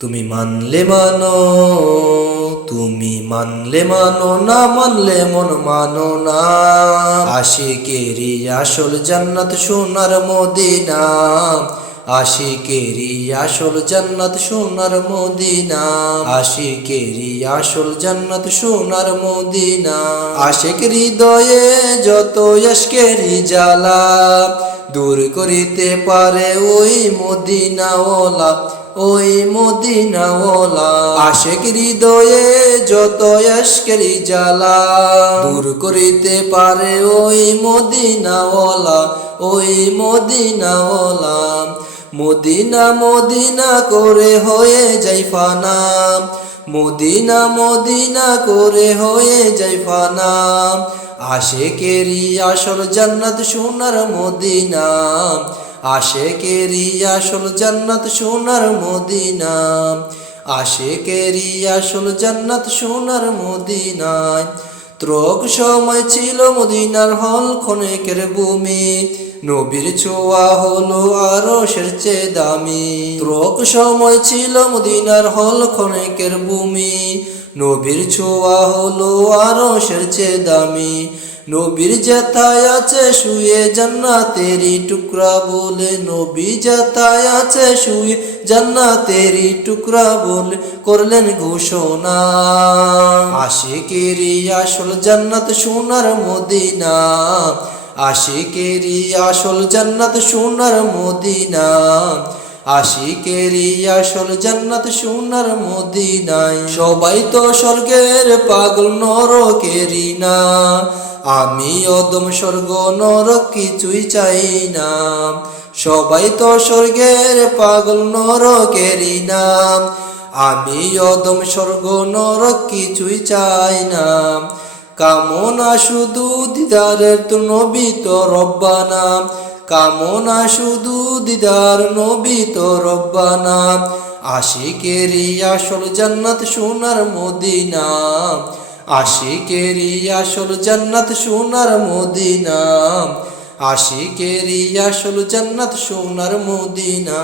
তুমি মানলে মানো, তুমি মানলে মানো, না মানলে মন মানো না। আশিকেরি আসল জান্নাত সোনার মদিনা, আশিকেরি আসল জান্নাত সোনার মদিনা, আশিকেরি আসল জান্নাত সোনার মদিনা। আশিক হৃদয়ে যত আশকেরি জ্বালা দূর করিতে পারে ওই মদিনাওয়ালা, ওই মদিনাওয়ালা। আশিক হৃদয়ে যত আশকেরি জ্বালা দূর করিতে পারে ওই মদিনাওয়ালা, ওই মদিনাওয়ালা। মদিনা মদিনা করে হয়ে যাই ফানা, মদিনা মদিনা করে হয়ে যাই ফানা। আশিকেরি আসল জান্নাত সোনার মদিনা, আশিকেরি আসল জান্নাত সোনার মদিনা, আশিকেরি আসল জান্নাত সোনার মদিনায়। ত্রক সময় ছিল মদিনার হল ক্ষণেকের ভূমি, নবীর ছোঁয়া হলো আরশের চেয়ে দামি। ত্রক সময় ছিল মদিনার হল ক্ষণেকের ভূমি, নবীর ছোঁয়া হলো আরশের চেয়ে দামি। নবীর যেথায় আছে শুয়ে জান্নাতেরি টুকরা বলে, নবী যেথায় আছে শুয়ে জান্নাতেরি টুকরা বলে করলেন ঘোষণা। আশিকেরি আসল জান্নাত সোনার মদিনা, আশিকেরি আসল জান্নাত সোনার মদিনা, আশিকেরি আসল জান্নাত সোনার মদিনায়। সবাই তো স্বর্গের পাগল নরকেরি না, আমি অদম স্বর্গ নরক কিছুই চাই না। সবাই তো স্বর্গের পাগল নরকেরি না, আমি অদম স্বর্গ নরক কিছুই চাই না। কামনা শুধু দিদারের তো নবী তো রব্বানা, কামনা শুধু দিদার নবী তো রব্বানা। আশিকেরি আসল জান্নাত সোনার মদিনা, আশিকেরি আসল জান্নাত সোনার মদিনা, আশিকেরি আসল জান্নাত সোনার মদিনা।